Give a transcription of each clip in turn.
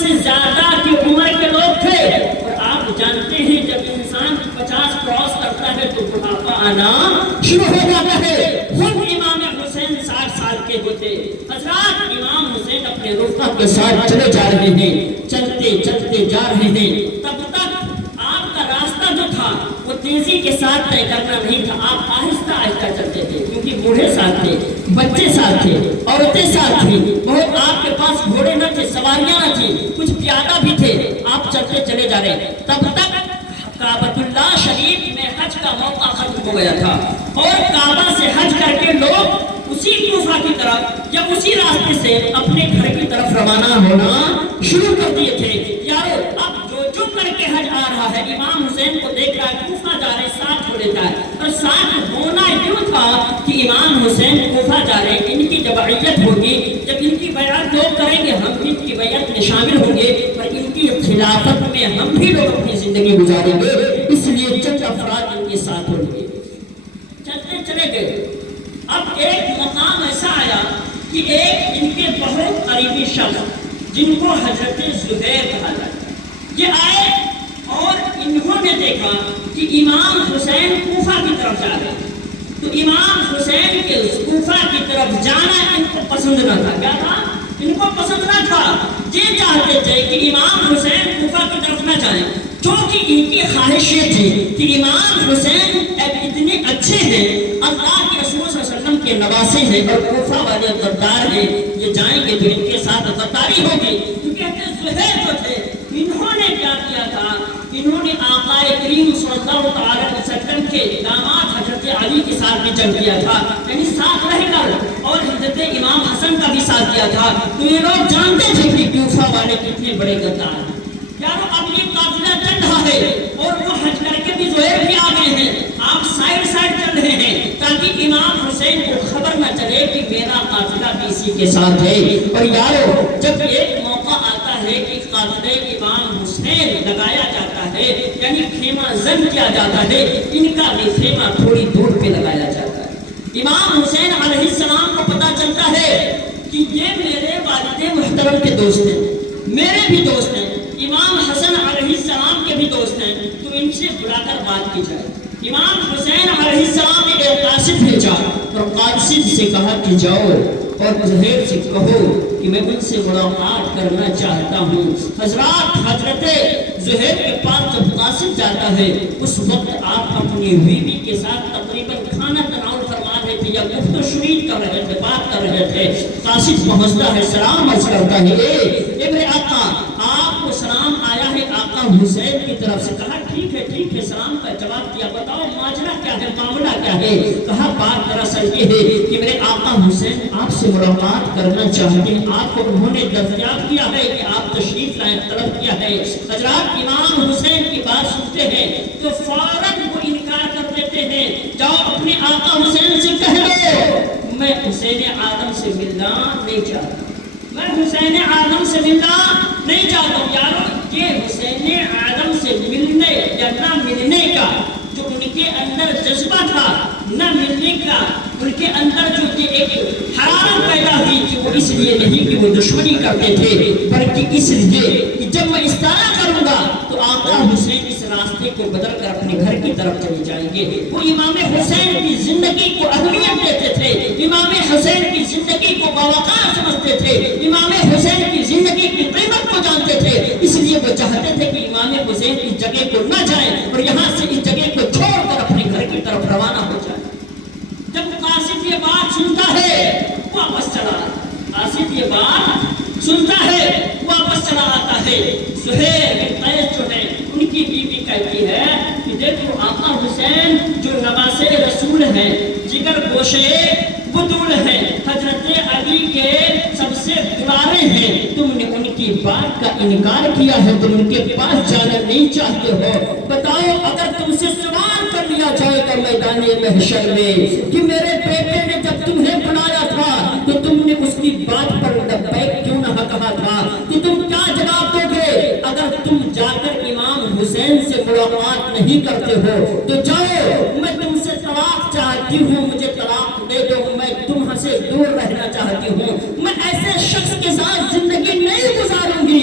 سے زیادہ کی عمر کے لوگ تھے، اور آپ جانتے ہیں جب انسان 50 کراس کرتا ہے تو بڑھاپا آنا شروع ہو جاتا ہے۔ خود امام حسین 60 سال کے ہوتے۔ حضرات امام حسین اپنے رفقا کے ساتھ چلے جا رہے ہیں، چلتے چلتے جا رہے ہیں، تب تک آپ کا راستہ جو تھا وہ تیزی کے ساتھ طے کرنا نہیں تھا، آپ آہستہ آہستہ چلتے تھے، کیونکہ بوڑھے ساتھ تھے، بچے ساتھ تھے، عورتیں ساتھ تھیں، بہت آپ کے پاس گھوڑے نہ تھے، سواریاں نہ تھیں، کچھ پیادہ بھی تھے، آپ چلتے چلے جا رہے۔ تب تک کعبۃ اللہ شریف میں حج کا موقع ختم ہو گیا تھا، اور کعبہ سے حج کر کے لوگ اسی کوفہ کی طرف یا اسی راستے سے اپنے گھر کی طرف روانہ ہونا شروع کر دیے تھے۔ یارو اب جو کر کے حج آ رہا ہے، امام حسین کو دیکھ رہا ہے، کوفہ جا رہے، ساتھ ہو لیتا ہے، اور ساتھ ہونا کیوں تھا کہ امام حسین کوفہ جا رہے ہیں، ان کی جب بیعت ہوگی، جب ان کی بیعت لوگ کریں گے، ہم ان کی بیعت میں شامل ہوں گے، اور ان کی خلافت میں ہم بھی لوگ اپنی زندگی گزاریں گے، اس لیے چند افراد ان کے ساتھ ہوں گے۔ چلتے چلے گئے، اب ایک مقام ایسا آیا کہ ایک ان کے بہت قریبی شخص جن کو حضرت زبیر کہا جاتا ہے، یہ آئے اور انہوں نے دیکھا کہ امام حسین کوفہ کی طرف جا رہے ہیں، تو امام حسین کے کوفہ کی طرف جانا ان کو پسند نہ تھا۔ کیا تھا؟ ان کو پسند نہ تھا، یہ چاہتے تھے کہ امام حسین کوفہ کی طرف نہ جائیں، کیونکہ ان کی خواہش یہ تھی کہ امام حسین اتنے اچھے ہیں، اللہ کے رسول صلی اللہ علیہ وسلم کے نواسے ہیں، اور کوفہ والے غدار ہیں، یہ جائیں گے تو ان کے ساتھ غداری ہوگی۔ کیونکہ زہیر جو تھے، انہوں نے کیا کیا تھا، انہوں نے آقا کریم صلی اللہ علیہ وسلم کے داماد حضرت علی کے ساتھ بھی جنگ کیا تھا، یعنی ساتھ رہ کر، اور حضرت امام حسن کا بھی ساتھ دیا تھا۔ تو یہ لوگ جانتے تھے کہ کوفہ والے کتنے بڑے غدار ہیں۔ یارو اب یہ قافلہ چل رہا ہے، اور وہ حج کر کے بھی زہیر بھی آ گئے ہیں، آپ سائڈ سائڈ چل رہے ہیں تاکہ امام حسین کو خبر نہ چلے کہ میرا قافلہ بھی اسی کے ساتھ ہے۔ اور یارو جب ایک موقع آتا ہے کہ قافلے امام حسین لگایا جاتا ہے، یعنی خیمہ زن کیا جاتا ہے، ان کا بھی خیمہ تھوڑی دور پہ لگایا جاتا ہے۔ امام حسین علیہ السلام کو پتہ چلتا ہے کہ یہ میرے والد محترم کے دوست ہیں، میرے بھی دوست ہیں، امام حسن علیہ السلام کے بھی دوست ہیں، تو ان سے بلا کر بات کی جائے۔ امام حسین علیہ السلام نے ایک قاصد بھیجا، اور قاصد سے کہا کہ جاؤ اور زہیر سے کہو کہ میں ان سے ملاقات کرنا چاہتا ہوں۔ حضرات حضرت زہیر کے پاس جب قاصد جاتا ہے، اس وقت آپ اپنی بیوی کے ساتھ تقریباً کھانا تناول فرما رہے تھے یا گفت و شنید کر رہے تھے، بات کر رہے تھے۔ قاصد پہنچتا ہے، سلام عرض کرتا ہے، اے میرے آقا، آپ کو سلام آیا ہے آقا حسین کی طرف سے۔ کہا ٹھیک ہے، سلام کا جواب دیا، بتاؤ ماجرا کیا ہے، معاملہ کیا ہے؟ کہا بات دراصل یہ ہے کہ میرے آقا حسین آپ سے ملاقات کرنا چاہتے ہیں، آپ کو انہوں نے دریافت کیا ہے کہ آپ تشریف لائیں، طلب کیا ہے۔ حضرات امام حسین کی بات سنتے ہیں تو فوراً وہ انکار کر دیتے ہیں، جاؤ اپنے آقا حسین سے کہہ دو میں حسین اعظم سے ملنا نہیں چاہتا، میں حسین اعظم سے ملنا نہیں چاہتا ہوں۔ یارو یہ حسین اعظم سے ملنے یا نہ ملنے کا جو ان کے اندر جذبہ تھا، نہ ملنے کا ان کے اندر جو یہ ایک حرارت پیدا ہوئی کہ وہ اس لیے نہیں کہ وہ دشمنی کرتے تھے، بلکہ اس لیے کہ جب میں اس طرح کروں گا تو آقا حسین اس راستے کو بدل کر اپنے گھر کی طرف چلے جائیں گے۔ وہ امام حسین کی زندگی کو اہمیت دیتے تھے، امام حسین کی زندگی کو باوقار سمجھتے تھے، امام حسین کی زندگی کی قیمت کو جانتے تھے، اس لیے وہ چاہتے تھے کہ امام حسین اس جگہ کو نہ جائیں اور یہاں سے اس جگہ کو چھوڑ کر اپنے گھر کی طرف روانہ ہو جائیں۔ جب قاصد یہ بات سنتا ہے واپس چلا آتا، قاصد یہ بات سنتا ہے واپس چلا آتا ہے۔ زہیر بن قیس جو ہے ان کی بیوی کہتی ہے کہ دیکھو آقا حسین جو نواسے رسول ہیں، جگر گوشے بدول ہیں، حضرت علی کے سب سے دلارے ہیں، تم نے ان کی بات کا انکار کیا ہے، تم ان کے پاس جانا نہیں چاہتے ہو۔ بتاؤ اگر تم سے سوال کر لیا جائے گا میدان محشر میں کہ میرے بیٹے نے جب تمہیں بلایا تھا تو تم نے اس کی بات پر لبیک کیوں نہ کہا تھا، کہ تم کیا جواب دو گے؟ اگر تم جا کر امام حسین سے ملاقات نہیں کرتے ہو تو جاؤ، میں تم سے طلاق چاہتی ہوں، مجھے طلاق دے دو، میں تم سے دور رہنا چاہتی ہوں، میں ایسے شخص کے ساتھ زندگی نہیں گزاروں گی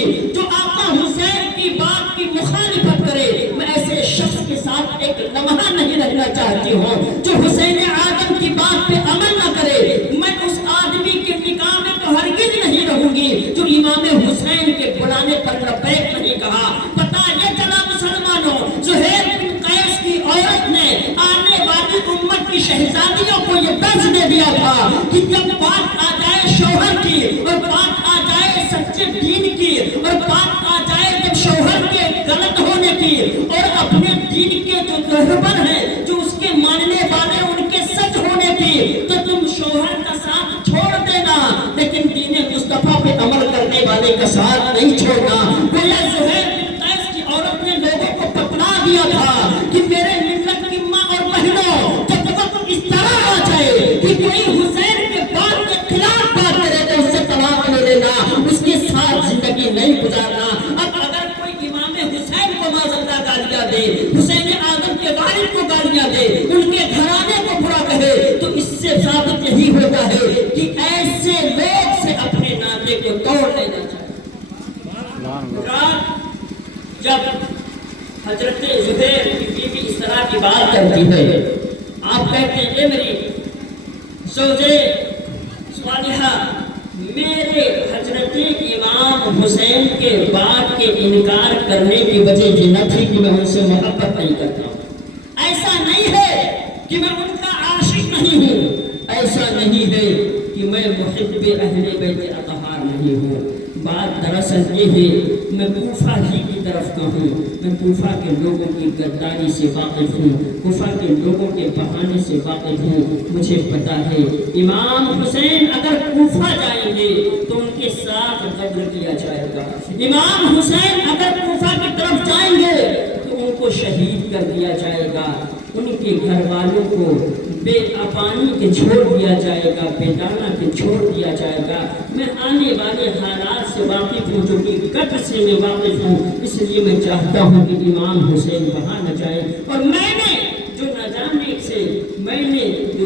چاہتی ہوں جو حسین آدم کی بات پہ عمل نہ کرے، میں اس آدمی کے نکاح میں تو ہرگز نہیں رہوں گی جو امام حسین کے بلانے پر لبیک نہیں کہا۔ پتہ یہ چلا مسلمانوں، زہیر بن قیس کی عورت نے آنے والی امت کی شہزادیوں کو یہ درس دے دیا تھا کہ جب بات آ جائے شوہر کی اور بات آ جائے سچے دین کی اور بات آ جائے جب شوہر کے غلط ہونے کی اور اپنے دین کے جو رہبر ہیں جو اس کے ماننے والے ان کے سچ ہونے کی، تو تم شوہر کا ساتھ چھوڑ دینا لیکن دین مصطفیٰ پہ عمل کرنے والے کا ساتھ نہیں چھوڑنا۔ گویا زہیر بن قیس کی عورت نے لوگوں کو بتلا دیا تھا کہ میرے ملت کی ماں اور بہنوں، جب وقت اس طرح آ جائے کہ کوئی حسین کے بات کے خلاف بات کرے تو اس سے طلاق لے لینا، اس کے ساتھ زندگی نہیں گزارنا۔ اب اگر کوئی امام حسین کو معذاللہ گالیاں دے، حسین آدم کے والد کو گالیاں دے، ان کے گھرانے کو برا کہے، تو اس سے ثابت یہی ہوتا ہے کہ ایسے لوگ سے اپنے ناطے کو توڑ لینا چاہیے۔ جب حضرت زبیر کی بیوی اس طرح کی بات کرتی ہے، آپ کہتے ہیں اے میری زوجے صالحہ، میرے حضرت امام حسین کے بات کے انکار کرنے کی وجہ یہ نہ تھی کہ میں ان سے محبت نہیں کرتا ہوں، ایسا نہیں ہے کہ میں ان کا عاشق نہیں ہوں، ایسا نہیں ہے کہ میں محب اہل بیت اطہار نہیں ہوں۔ بات دراصل یہ ہے میں کوفہ ہی کی طرف کا ہوں، میں کوفہ کے لوگوں کی غداری سے واقف ہوں، کوفہ کے لوگوں کے بہانے سے واقف ہوں۔ مجھے پتا ہے امام حسین اگر کوفہ جائیں گے تو ان کے ساتھ غدر کیا جائے گا، امام حسین اگر کوفہ کی طرف جائیں گے تو ان کو شہید کر دیا جائے گا، ان کے گھر والوں کو بے اپانی کے چھوڑ دیا جائے گا، بے دانہ کے چھوڑ دیا جائے گا۔ میں آنے والے حالات سے واقف ہوں جو کہ قدر سے میں واقف ہوں، اس لیے میں چاہتا ہوں کہ امام حسین وہاں نہ جائے، اور میں نے جو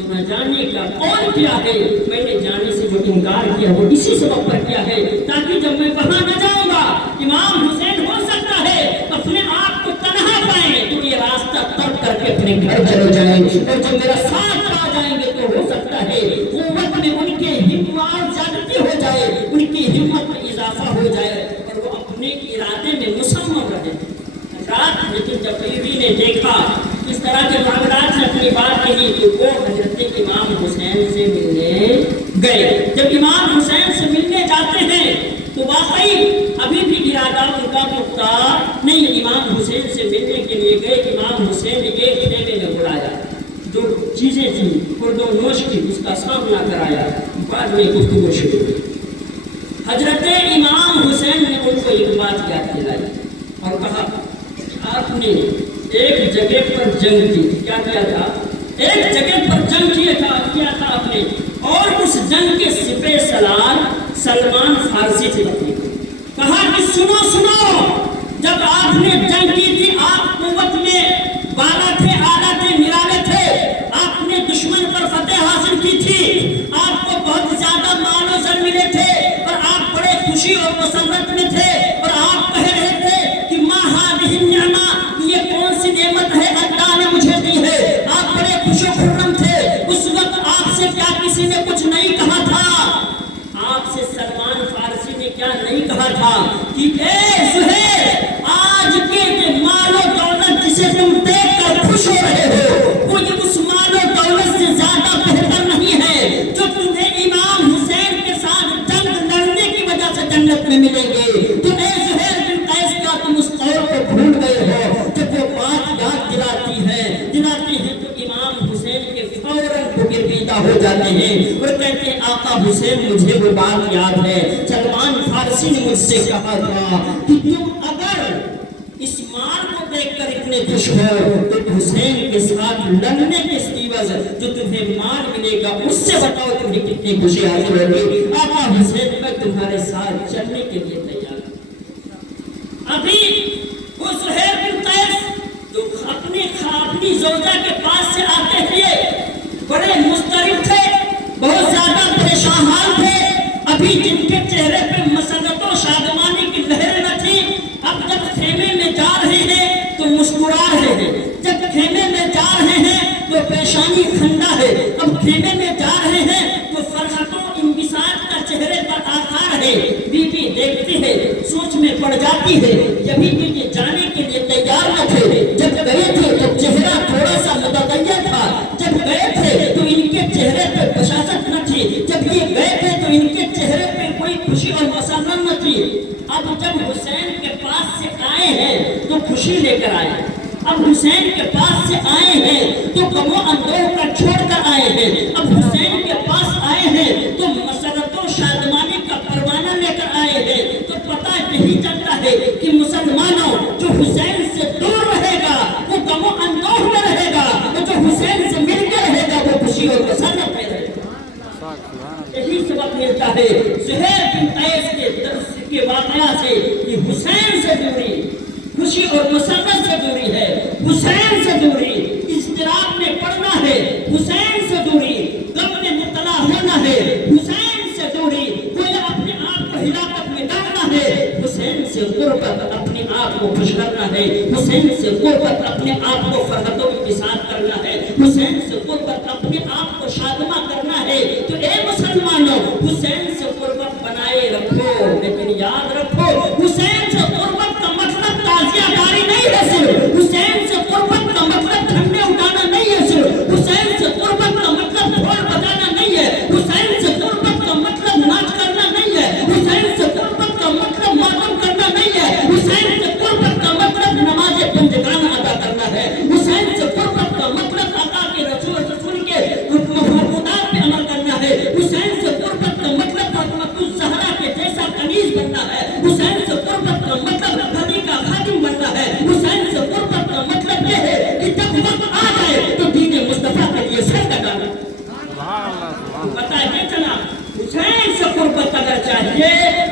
نہ جانے کا قول کیا ہے، میں نے جانے سے جو انکار کیا وہ اسی سبب پر کیا ہے تاکہ جب میں وہاں نہ جاؤں گا امام حسین ہو سکتا ہے اپنے آپ کو تنہا پائیں تو یہ راستہ ترک کر کے اپنے گھر چلے جائیں، اور جب میرا ساتھ آ جائیں گے تو ہو سکتا ہے قوت میں ان کے ہمت زیادتی ہو جائے، ان کی ہمت میں اضافہ ہو جائے اور وہ اپنے ارادے میں مصمم رہے۔ لیکن جب بیوی نے دیکھا اس طرح کے معاملات نے اپنی بات کہی کہ وہ حضرت امام حسین سے ملنے گئے۔ جب امام حسین سے ملنے جاتے ہیں تو واقعی ابھی بھی ارادہ ان کا پختہ نہیں، امام حسین سے ملنے کے لیے گئے، امام حسین نے ایک خیمے میں بلایا، جو چیزیں تھیں خرد و نوش کی اس کا سامنا کرایا، بعد میں گفتگو شروع ہوئی۔ حضرت امام حسین نے ان کو ایک بات یاد دلائی اور کہا آپ نے ایک جگہ پر جنگ کی، کیا کیا تھا؟ ایک جگہ پر جنگ کیا تھا آپ نے، اور اس جنگ کے سپہ سالار سلمان فارسی سے بتائی، کہا کہ سنو جب آپ نے جنگ کی تھی آپ قوت میں بالا تھے، اعلیٰ تھے، نرالے تھے، آپ نے دشمن پر فتح حاصل کی تھی، آپ کو بہت زیادہ مال و زر ملے تھے اور آپ بڑے خوشی اور مسرت میں تھے، اور آپ کہہ رہے تھے کہ ما ہذہ النعمہ، یہ کون سی نعمت ہے اللہ نے مجھے دی ہے، آپ بڑے خوش و خرم تھے۔ اس وقت آپ سے کیا کسی نے کچھ نہیں کہا تھا؟ آپ سے سلمان فارسی نے کیا نہیں کہا تھا کہ اے زہیر، آج کے مال و دولت جسے تم دیکھ کر خوش ہو رہے ہو وہ یہ اس مال و دولت سے زیادہ بہتر نہیں ہے جو تمہیں امام حسین کے ساتھ جنگ لڑنے کی وجہ سے جنت میں ملیں گے۔ تو اے زہیر بن قیس، کیا تم اس قول کو بھول گئے ہو؟ جب وہ بات یاد دلاتے ہیں تو امام حسین کے فوراً فکر پیدا ہو جاتے ہیں اور کہتے ہیں آقا حسین مجھے وہ بات یاد ہے، سلمان فارسی نے مجھ سے کہا تھا کہ تم اگر اس مال کو دیکھ کر اتنے خوش ہو تو حسین کے ساتھ لڑنے کے عوض جو تمہیں مال ملے گا اس سے بتاؤ تمہیں کتنی خوشی حاصل ہوگی۔ آقا حسین میں تمہارے ساتھ چلنے کے لیے تیار ہوں۔ ابھی وہ زہیر بن قیس جو اپنی زوجہ کے پاس سے آتے ہوئے بڑے مضطرب تھے، بہت زیادہ پریشان حال تھے، ابھی جن کے چہرے پہ مسرت و شادمانی کی لہریں نہ تھی، اب جب خیمے میں جا رہے ہیں تو مسکرا رہے ہیں، جب خیمے میں جا رہے ہیں تو پیشانی ٹھنڈا ہے، اب خیمے میں جا رہے ہیں تو فرحت و انبساط کا چہرے پر آثار ہے۔ بی بی دیکھتی ہے، سوچ میں پڑ جاتی ہے، یہی بی بی جانے کے لیے تیار نہ تھے، جب گئے تھے تو چہرہ تھوڑا سا متغیر تھا، جب گئے تھے تو ان کے چہرے پہ بشاشت نہ تھی، جب یہ گئے تھے تو ان کے چہرے پہ کوئی خوشی اور مسرت نہ تھی۔ اب جب حسین کے پاس سے آئے ہیں تو خوشی لے کر آئے، اب حسین کے پاس سے آئے ہیں تو غم و اندوہ کا چھوڑ کر آئے ہیں، اب حسین کے پاس آئے ہیں تو مسرت و شادمانی کا پروانہ لے کر آئے ہیں۔ تو پتہ نہیں چلتا ہے کہ مسلمانوں جو حسین سے دور رہے گا وہ غم و اندوہ میں رہے گا، اور جو حسین سے مل کے رہے گا وہ خوشی اور مسرت میں رہے گا۔ یہی سبق ملتا ہے زہیر بن قیس کے درس کے واقعہ سے کہ حسین سے دوری خوشی اور مسرت سے دوری ہے، حسین سے دوری اضطراب میں پڑنا ہے، حسین سے دوری غم میں مبتلا ہونا ہے، حسین سے دوری گویا اپنے آپ کو ہلاکت میں ڈالنا ہے، حسین سے قربت اپنے آپ کو خوش کرنا ہے، حسین سے قربت اپنے آپ کو فرحت و انبساط کرنا ہے، حسین سے قربت اپنے آپ کو شادماں کرنا ہے۔ تو اے مسلمانوں حسین سے قربت بنائے رکھو، لیکن یاد رکھو حسین سے قربت کا مطلب تعزیہ داری نہیں ہے، صرف حسین سے قربت کا مطلب جھنڈے اٹھانا نہیں ہے، صرف حسین سے قربت کا مطلب ڈھول بجانا نہیں ہے، حسین سے قربت کا مطلب ناچ کرنا نہیں ہے، حسین سے قربت کا مطلب ماتم کرنا نہیں ہے، حسین سے قربت کا مطلب نماز بندگانہ ادا کرنا ہے، حسین سے قربت کا مطلب آقا کے رسول کے مفروضات پہ عمل کرنا ہے، حسین سے قربت کا مطلب فاطمہ الزہرا کے جیسا کنیز بننا ہے، حسین سے قربت کا مطلب نبی کا خادم بننا ہے، حسین سے قربت کا مطلب یہ ہے کہ جب وقت آ جائے تو دین مصطفیٰ کے لیے سر کٹانا۔ پتہ ہے چلا حسین سے قربت اگر چاہیے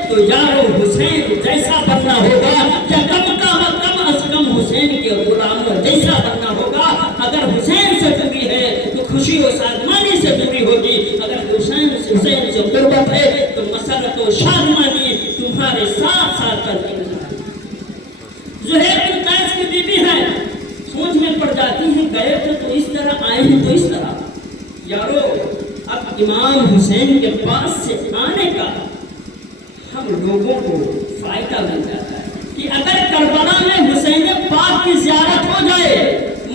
تو یارو حسین جیسا بننا ہوگا، یا کم از کم حسین کے غلاموں جیسا بننا ہوگا۔ اگر حسین سے دوری ہے تو خوشی و شادمانی سے دوری ہوگی، اگر حسین سے قربت ہے تو مسرت و شادمانی تمہارے ساتھ ساتھ چلتی ہے۔ زہیر بن قیس کی بیوی ہے، سوچ میں پڑ جاتی ہیں گئے تھے تو اس طرح آئے ہیں تو اس طرح۔ یارو اب امام حسین کے پاس سے آنے کا ہم لوگوں کو فائدہ مل جاتا ہے کہ اگر کربلا میں حسین پاک کی زیارت ہو جائے،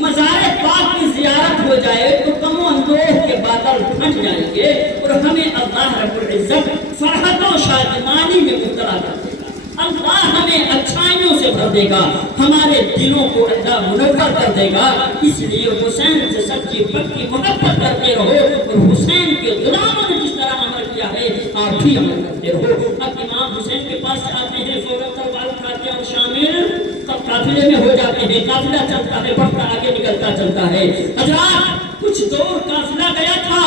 مزار پاک کی زیارت ہو جائے تو غم و اندوہ کے بادل پھٹ جائیں گے اور ہمیں اللہ رب العزت فرحت و شادمانی میں مبتلا کر دے گا، اللہ ہمیں اچھائیوں سے بھر دے گا، ہمارے دلوں کو اللہ منور کر دے گا۔ اس لیے حسین سے سچی پکی محبت کرتے رہو، اور حسین کے غلاموں نے جس طرح عمل کیا ہے آپ بھی عمل کرتے رہو۔ اب امام حسین کے پاس آتے ہیں، فوراً تلوار اٹھاتے ہیں اور شامل قافلے میں ہو جاتے ہیں، قافلہ چلتا ہے، بڑھتا آگے نکلتا چلتا ہے۔ حضرات کچھ دور قافلہ گیا تھا،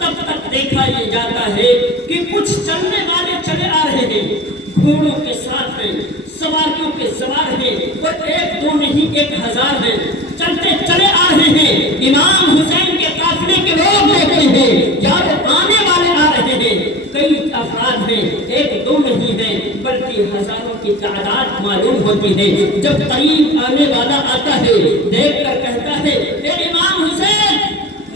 تب تک دیکھا یہ جاتا ہے کہ کچھ چلنے والے چلے آ رہے ہیں، گھوڑوں کے ساتھ ہیں، سواریوں کے سوار ہیں، اور ایک دو نہیں 1000 ہیں، چلتے چلے آ رہے ہیں۔ امام حسین کے قافلے کے لوگ دیکھتے ہیں، یاد آنے والے آ رہے ہیں، کئی افراد ہیں، ایک دو نہیں ہیں بلکہ ہزاروں کی تعداد معلوم ہوتی ہے۔ جب قریب آنے والا آتا ہے دیکھ کر کہتا ہے اے امام حسین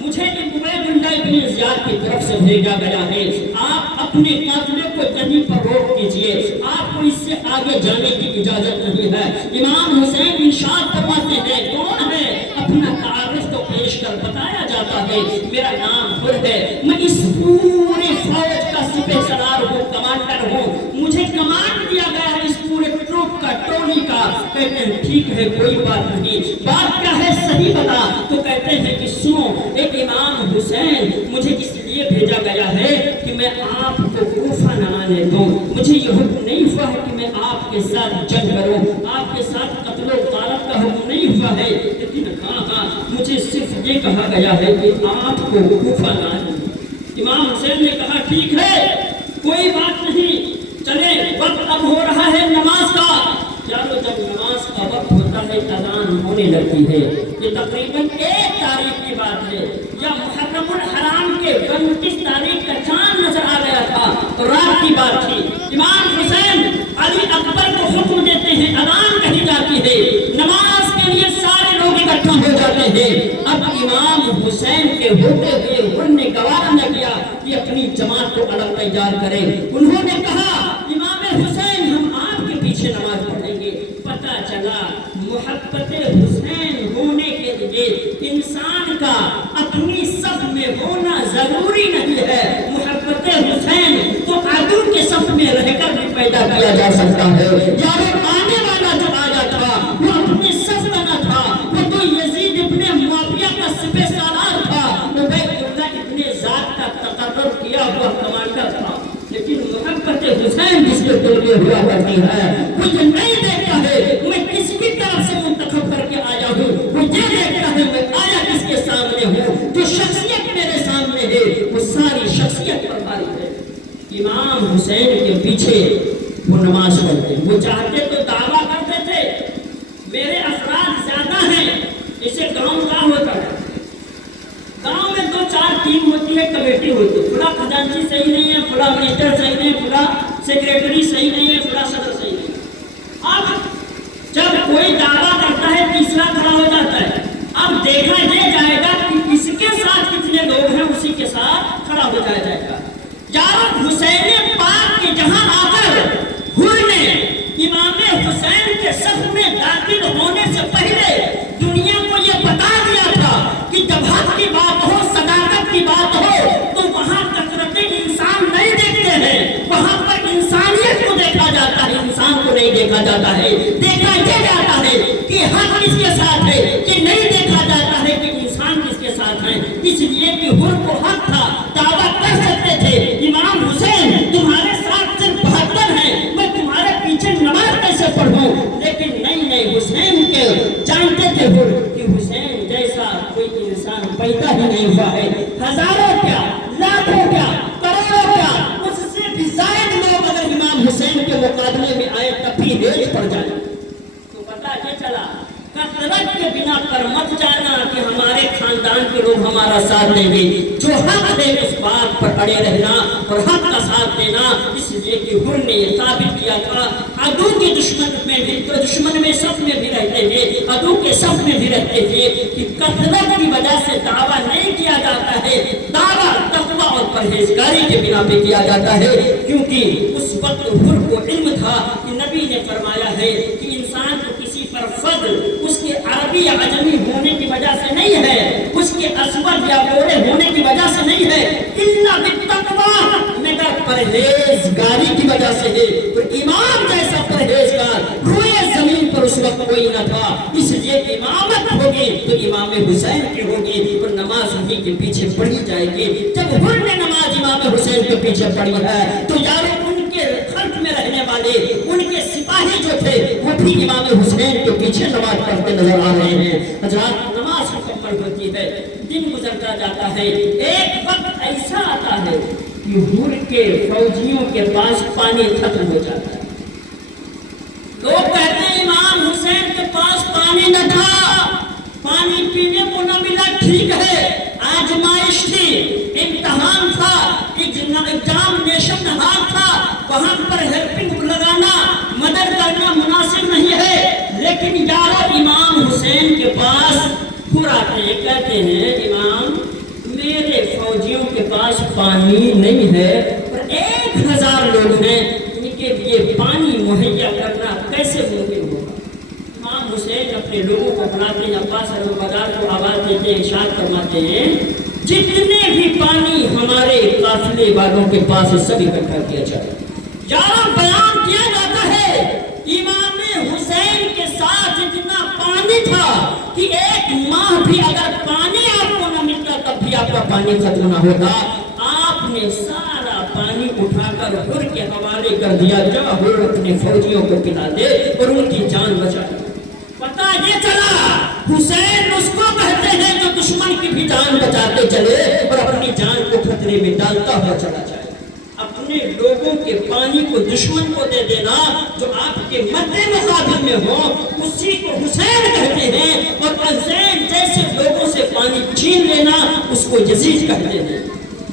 مجھے ابن زیاد کی طرف سے بھیجا گیا ہے، آپ اپنے قافلے کو کہیں پر روک دیجئے، آپ کو اس سے آگے جانے کی اجازت نہیں ہے۔ امام حسین ارشاد فرماتے ہیں کون ہے؟ اپنا تعارف تو پیش کر بتایا جاتا ہے، میرا نام خود ہے، میں اس پوری فوج کا سپہ سالار ہوں، کمانڈر ہوں، مجھے کمانڈ دیا گیا ہے اس پورے ٹروپ کا، ٹولی کا۔ کہتے ہیں ٹھیک ہے کوئی بات نہیں، بات کیا ہے صحیح بتا۔ تو کہتے ہیں کہ سنو اے امام حسین مجھے اس لیے بھیجا گیا ہے کہ میں آپ کو کوفہ نہ آنے دوں، مجھے یہ حکم نہیں ہوا ہے کہ میں آپ کے ساتھ جنگ کروں، آپ کے ساتھ قتل و غارت کا حکم نہیں ہوا ہے، لیکن ہاں مجھے صرف یہ کہا گیا ہے کہ آپ کو کوفہ نہ آنے دوں۔ امام حسین نے کہا ٹھیک ہے کوئی بات نہیں، چلے وقت اب ہو رہا ہے نماز کا۔ چلو جب نماز کا وقت ہوتا ہے اذان ہونے لگتی ہے، یہ تقریباً 1 تاریخ کی بات ہے، یا محرم الحرام کے 29 تاریخ کا چاند نظر آ گیا تھا تو رات کی بات تھی۔ امام حسین علی اکبر کو حکم دیتے ہیں، اذان کہی جاتی ہے، نماز کے لیے سارے لوگ اکٹھا ہو جاتے ہیں۔ اب امام حسین کے ہوتے ہوئے انہوں نے گوارا نہ کیا کہ اپنی جماعت کو الگ تیار کریں. انہوں نے کہا امام حسین ہم آپ کے پیچھے نماز پڑھیں گے. پتہ چلا محبت حسین ہونے کے لیے انسان کا اپنی صف میں ہونا ضروری نہیں ہے. محبت حسین تو عدو کے صف میں رہ کر بھی پیدا کیا جا سکتا ہے. یعنی آنے والا جو آیا تھا وہ اپنے صف کا نہ تھا, وہ تو یزید ابن معاویہ کا سپہ سالار تھا, وہ اللہ ابن ذات کا تقرر کیا ہوا کمانڈر تھا. لیکن محبت حسین جس کے دل میں ہوا کرتی ہے وہ یہ نہیں دیکھتا ہے میں کس کی طرف سے منتخب کر کے آیا ہوں, وہ یہ دیکھتا ہے میں آیا کس کے سامنے ہوں. جو شخصیت میرے سامنے ہے وہ ساری شخصیت پر بھاری ہے. امام حسین کے پیچھے وہ نماز پڑھتے, وہ چاہتے تو دعویٰ کرتے تھے میرے افراد زیادہ ہیں. اسے گاؤں کا ہوتا ہے, گاؤں میں 2-4 ٹیم ہوتی ہے, کمیٹی ہوتی ہے, فلاں خزانچی صحیح نہیں ہے, فلاں منسٹر صحیح نہیں ہے, فلاں سیکریٹری صحیح نہیں ہے, فلاں صدر صحیح نہیں ہے. اب جب کوئی دعویٰ کرتا ہے تیسرا کھڑا ہو جاتا ہے. اب دیکھا یہ جائے گا کہ کس کے ساتھ کتنے لوگ ہیں, اسی کے ساتھ کھڑا ہو جائے گا. جب حسین پاک کے جہاں آ کر حر نے امام حسین کے صف میں داخل ہونے سے پہلے دنیا کو یہ بتا دیا تھا کہ جب حق کی بات ہو, صداقت کی بات ہو, تو وہاں کثرت انسان نہیں دیکھتے ہیں, وہاں پر انسانیت کو دیکھا جاتا ہے, انسان کو نہیں دیکھا جاتا ہے. دیکھا یہ جاتا ہے کہ حق کس کے ساتھ ہے, کہ نہیں دیکھا جاتا ہے کہ انسان کس کے ساتھ ہے. اس لیے کہ حر کو حق تھا, دعویٰ کر سکتے تھے امام حسین تمہارے ساتھ صرف 72 ہیں, میں تمہارے پیچھے نماز کیسے پڑھوں. لیکن نہیں, حسین کے جانتے تھے حر کہ حسین جیسا کوئی انسان پیدا ہی نہیں ہوا ہے. ہزاروں کیا, لاکھوں کیا, کروڑوں کیا, اس سے بھی زائد لوگ اگر امام حسین کے مقابلے میں آئے تب بھی ریج پڑ جائے. تو پتہ یہ چلا کثرت کے بنا پر مت جانا کہ ہمارے خاندان کے لوگ ہمارا ساتھ دیں گے. جو حق ہے اس بات پر اڑے رہنا اور حق کا ساتھ دینا. اس لیے کہ حر نے یہ ثابت کیا تھا عدو کے دشمن میں بھی, تو دشمن میں صف میں بھی رہتے تھے, عدو کے صف میں بھی رہتے تھے, کہ کثرت کی وجہ سے دعویٰ نہیں کیا جاتا ہے, دعویٰ تقویٰ اور پرہیزگاری کے بنا پہ کیا جاتا ہے. کیونکہ اس وقت حر کو علم تھا کہ نبی نے فرمایا ہے کہ انسان کو کسی پر فضل اس کے عربی یا عجمی ہونے کی وجہ سے نہیں ہے, اس کے اسود یا گورے ہونے کی وجہ سے نہیں ہے, الا بالتقویٰ, مگر پرہیزگاری کی وجہ سے ہے. تو امام جیسا پرہیزگار روئے زمین پر اس وقت کوئی نہ تھا. اس لیے امامت ہوگی تو امام حسین کی ہوگی اور نماز انہی کے پیچھے پڑھی جائے گی. جب حر نے نماز امام حسین کے پیچھے پڑھی ہے تو یارو ان کے خلف میں رہنے والے ان کے سپاہی جو تھے وہ بھی امام حسین کے پیچھے نماز پڑھتے نظر آ رہے ہیں. حضرات نماز مکمل ہوتی ہے, دن گزرتا جاتا ہے, ایک وقت ایسا آتا ہے کہ حر کے فوجیوں کے پاس پانی ختم ہو جاتا ہے. لوگ کہتے ہیں امام حسین کے پاس پانی نہ تھا, پانی پینے کو نہ ملا, ٹھیک ہے آزمائش تھی, امتحان تھا, ایگزامینیشن ہال تھا, وہاں پر ہیلپنگ لگانا, مدد کرنا مناسب نہیں ہے. لیکن یارو امام حسین کے پاس حر آتے ہیں, کہتے ہیں امام میرے فوجیوں کے پاس پانی نہیں ہے اور 1000 لوگ ہیں, ان کے لیے پانی مہیا کرنا کیسے ممکن ہوگا. امام حسین اپنے لوگوں کو بلاتے ہیں, عباس بازار کو آواز دیتے ہیں, ارشاد فرماتے ہیں جتنے بھی پانی ہمارے قافلے والوں کے پاس ہے سب اکٹھا کیا جائے. یہاں بیان کیا جاتا ہے امام حسین کے ساتھ اتنا پانی تھا کہ 1 ماہ بھی اگر پانی آپ کو نہ ملتا تب بھی آپ کا پانی ختم نہ ہوتا. آپ نے سارا پانی اٹھا کر حر کے حوالے کر دیا, جب حر اپنے فوجیوں کو پلا دے اور ان کی جان بچا. پتہ یہ چلا حسین اس کو کہتے ہیں جو دشمن کی بھی جان بچاتے چلے اور اپنی جان کو خطرے میں ڈالتا ہوا چلا جائے. اپنے لوگوں کے پانی کو دشمن کو دے دینا جو آپ کے مد مقابل میں ہو, اسی کو حسین کہتے ہیں, اور حسین جیسے لوگوں سے پانی چھین لینا اس کو یزید کہتے ہیں.